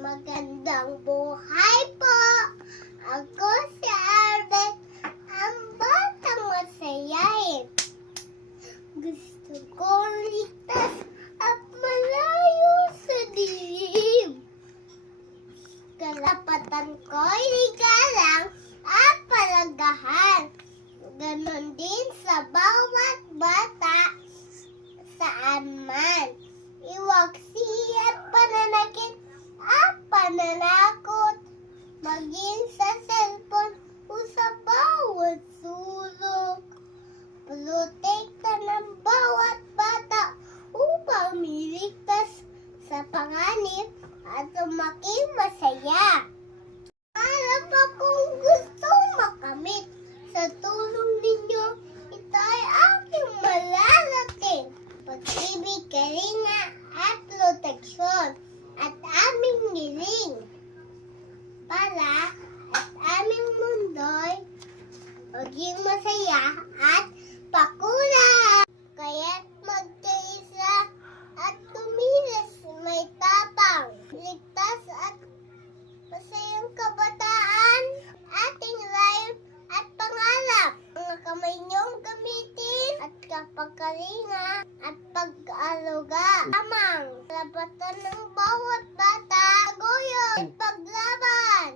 Magandang buhay po! Ako si Albert, ang batang masayain. Gusto kong ligtas at malayo sa dilim. Karapatan ko'y ligalang at palagahan. Ganon din sa bawat bata saan man. Iwaksi at pananakit at pananakot. Maging sa cellphone o sa bawat sulok. Protekta ng bawat bata upang miligtas sa panganib at tumaking masaya. Harap akong gustong makamit. Sa tulong ninyo, ito ay aking malalaking pag-ibig, kalinga at proteksyon at aming giling para at aming mundo'y maging masaya at pakulay. Kaya't magkaisa at kumilos may tapang, ligtas at masayang kabataan, ating life at pangarap. Mga kamay niyong gamitin at kapagkalinga at pag-aruga. Tamang karapatan ng bawat bata, goyo at paglaban.